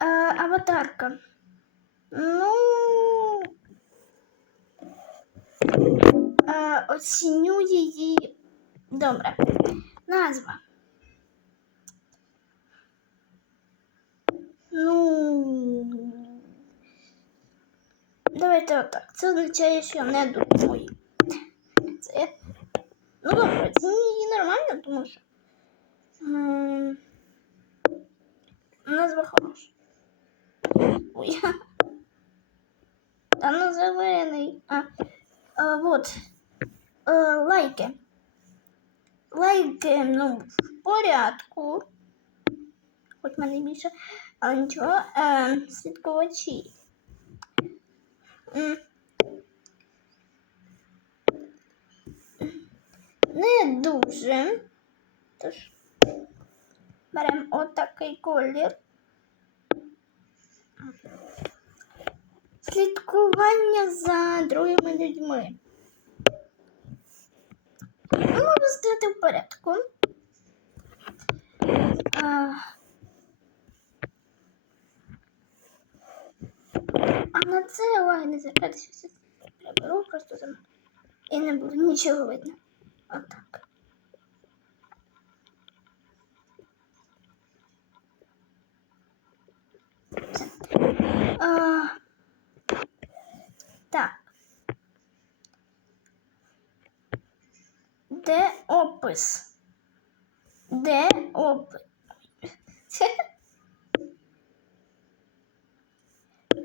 Е, аватарка. Ну. Е, оціню її. Добре. Назва. Ну. Давайте отак. Це означає, що я не думаю. Ну добре, це нормально, тому що. Назва хороша. Ой. Та ну зелений. А, а вот. Е, лайки. Лайки, ну, в порядку. Хоч мене більше, але нічого. Е, слідкувачі. Не дуже. Тож беремо отакий колір. Слідкування за другими людьми. Ну, Можна сказати в порядку. А, а на це уваги не звертатися. Приберу просто за і не буде нічого видно. Отак. Все. А, так. Де опис? Де опис?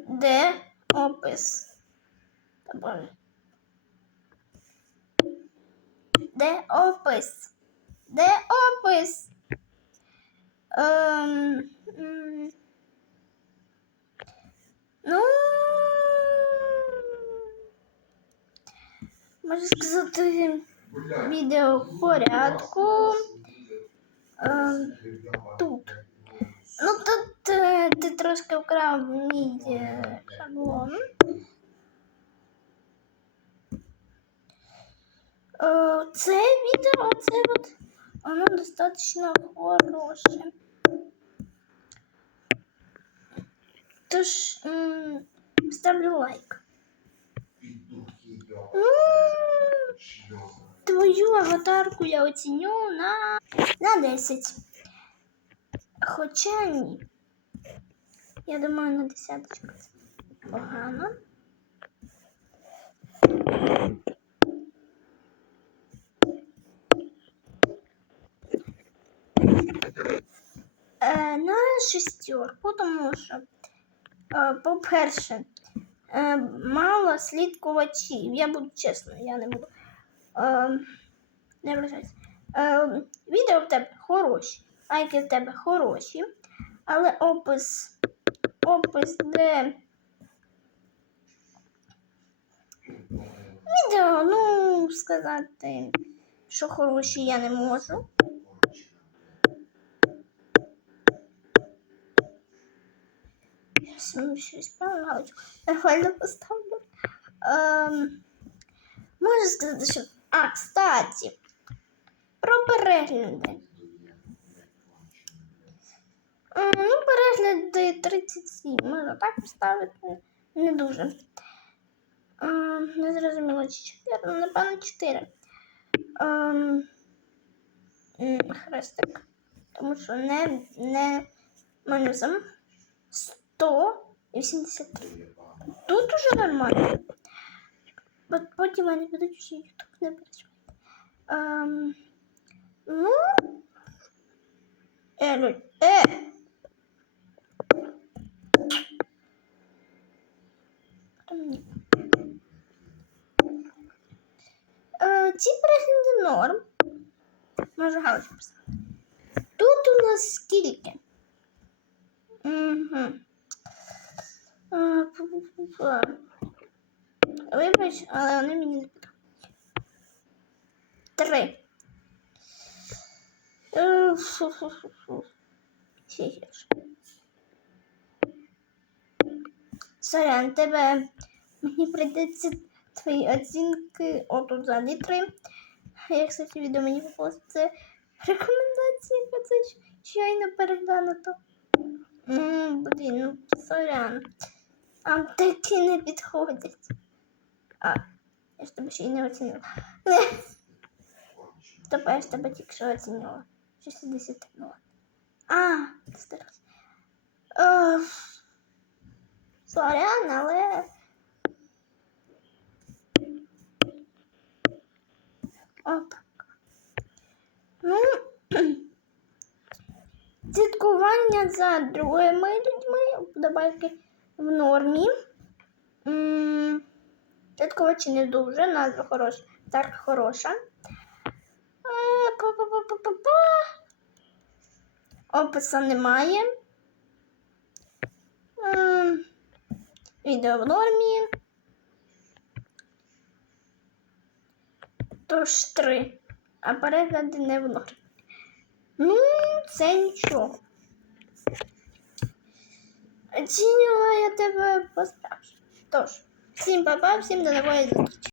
Де опис? Та Де опис? Де опис? Ем, ну, можна сказати, відео порядку. Ем, тут. Ну тут е, ти трошки вкрав мій е, шаблон. Це відео, це от, воно достатньо хороше. Тож ставлю лайк. Твою аватарку я оціню на, на 10. Хоча ні. Я думаю, на десяточку погано. На шестерку, тому що, е, по-перше, е, мало слідкувачів. Я буду чесно, я не буду. Е, не. Е, відео в тебе хороші, лайки в тебе хороші, але опис, опис, де відео, ну, сказати, що хороші я не можу. Щось щось галочку нормально поставлю. Ем, можу сказати, що. А, кстати, про перегляди. М, Ну, перегляди 37. Можна так поставити. Не дуже. Ем, Не зрозуміло, чи 4, ну, напевно, 4. Ем, Хрестик. Тому що не, не манюсом. 183. Тут уже нормально. От потім вони будуть ще ютуб не. Ем, ну. Е, е. Е, ці перегляди норм. Може галочку поставити. Тут у нас скільки? Угу. Вибач, але вони мені не подобаються. Три. Е. Сорян, тебе мені прийдеться твої оцінки отут взагалі три. Я, кстати, відео мені попалося. Це рекомендація, яка це щойно переглянуто. Блін, ну сорян. А такі не підходять. А, я ж тебе ще й не оцінила. Не. Стоп, я ж тебе тільки що оцінила. 60 ну. А, старалась. Е, Сорян, але. Отак. Ну, слідкування за другими людьми, вподобайки в нормі. Слідкувачі не дуже, назва хороша, так хороша. Опису немає. Відео в нормі. Тож три. А перегляди не в нормі. Ну, це нічого. Оцінювала я тебе по-справжньому. Тож, всім па-па, всім до нової зустрічі.